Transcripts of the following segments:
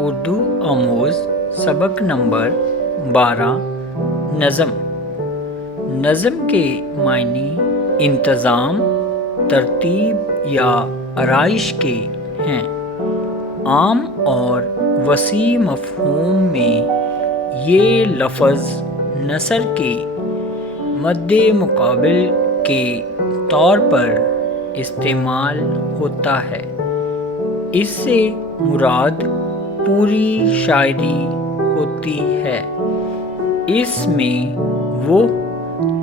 اردو آموز سبق نمبر 12 نظم۔ نظم کے معنی انتظام، ترتیب یا آرائش کے ہیں۔ عام اور وسیع مفہوم میں یہ لفظ نثر کے مد مقابل کے طور پر استعمال ہوتا ہے۔ اس سے مراد پوری شاعری ہوتی ہے۔ اس میں وہ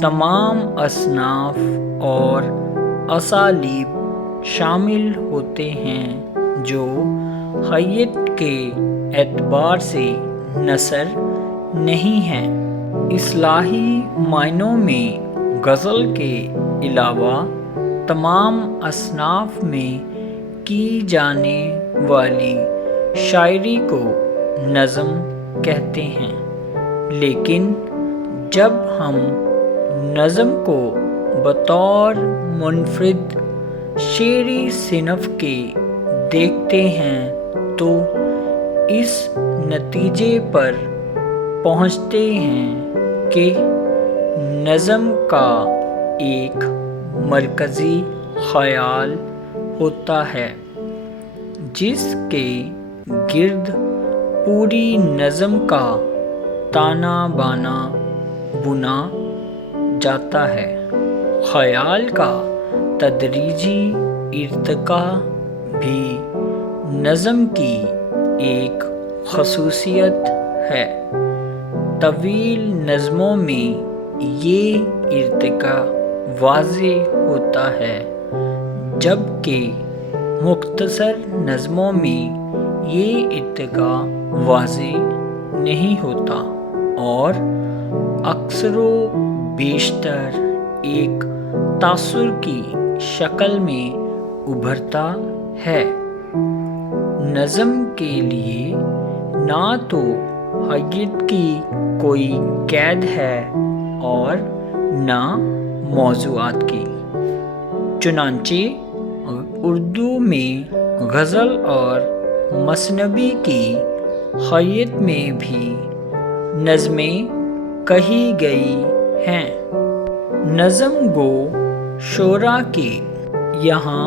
تمام اصناف اور اسالیب شامل ہوتے ہیں جو حیت کے اعتبار سے نثر نہیں ہیں۔ اصطلاحی معنوں میں غزل کے علاوہ تمام اصناف میں کی جانے والی شاعری کو نظم کہتے ہیں، لیکن جب ہم نظم کو بطور منفرد شعری صنف کے دیکھتے ہیں تو اس نتیجے پر پہنچتے ہیں کہ نظم کا ایک مرکزی خیال ہوتا ہے جس کے گرد پوری نظم کا تانا بانا بنا جاتا ہے۔ خیال کا تدریجی ارتقاء بھی نظم کی ایک خصوصیت ہے۔ طویل نظموں میں یہ ارتقاء واضح ہوتا ہے، جبکہ مختصر نظموں میں یہ ارتقاء واضح نہیں ہوتا اور اکثر و بیشتر ایک تاثر کی شکل میں ابھرتا ہے۔ نظم کے لیے نہ تو حیت کی کوئی قید ہے اور نہ موضوعات کی، چنانچہ اردو میں غزل اور مثنوی کی حیت میں بھی نظمیں کہی گئی ہیں۔ نظم گو شعراء کے یہاں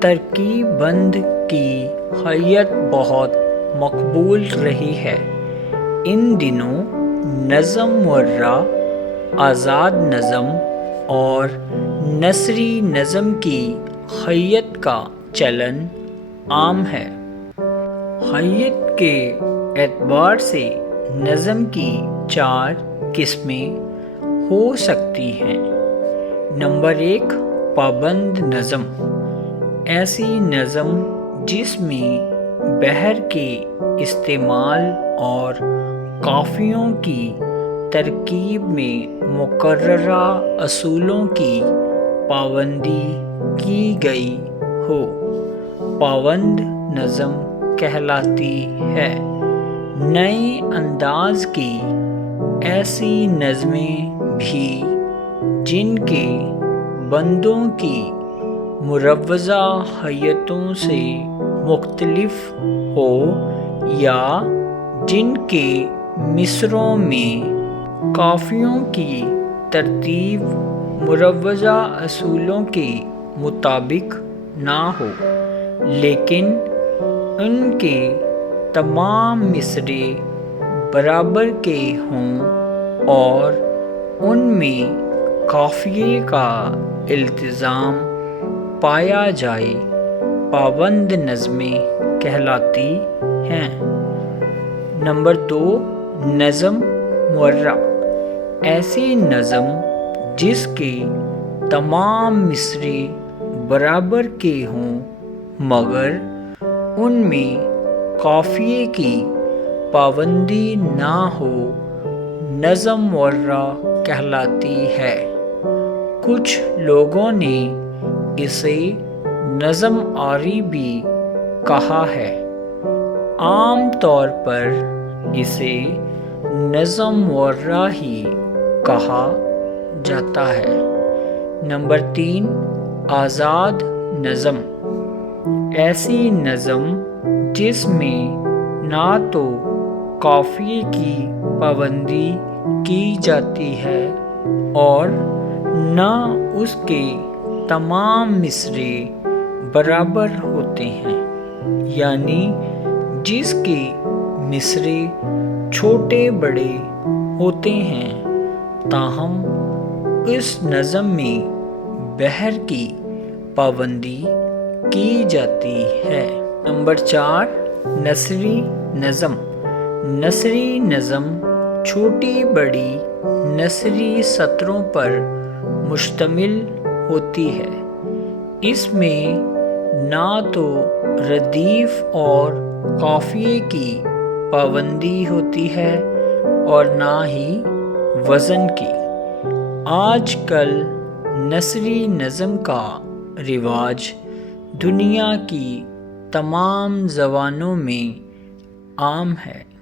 ترکیب بند کی حیت بہت مقبول رہی ہے۔ ان دنوں نظم مرہ، آزاد نظم اور نثری نظم کی حیت کا چلن عام ہے۔ حیت کے اعتبار سے نظم کی 4 قسمیں ہو سکتی ہیں۔ نمبر 1، پابند نظم۔ ایسی نظم جس میں بحر کے استعمال اور قافیوں کی ترکیب میں مقررہ اصولوں کی پابندی کی گئی ہو، پابند نظم کہلاتی ہے۔ نئے انداز کی ایسی نظمیں بھی جن کے بندوں کی مروضہ حیتوں سے مختلف ہو یا جن کے مصرعوں میں قافیوں کی ترتیب مروضہ اصولوں کے مطابق نہ ہو، لیکن ان کے تمام مصرعے برابر کے ہوں اور ان میں قافیے کا التزام پایا جائے، پابند نظمیں کہلاتی ہیں۔ نمبر 2، نظم مرہ۔ ایسی نظم جس کے تمام مصرعے برابر کے ہوں مگر ان میں قافیے کی پابندی نہ ہو، نظم مرہ کہلاتی ہے۔ کچھ لوگوں نے اسے نظم آری بھی کہا ہے۔ عام طور پر اسے نظم مرہ ہی کہا جاتا ہے۔ نمبر 3، آزاد نظم۔ ایسی نظم جس میں نہ تو قافیے کی پابندی کی جاتی ہے اور نہ اس کے تمام مصرے برابر ہوتے ہیں، یعنی جس کے مصرے چھوٹے بڑے ہوتے ہیں، تاہم اس نظم میں بحر کی پابندی کی جاتی ہے۔ نمبر 4، نثری نظم۔ نثری نظم چھوٹی بڑی نثری سطروں پر مشتمل ہوتی ہے۔ اس میں نہ تو ردیف اور قافیے کی پابندی ہوتی ہے اور نہ ہی وزن کی۔ آج کل نثری نظم کا رواج دنیا کی تمام زبانوں میں عام ہے۔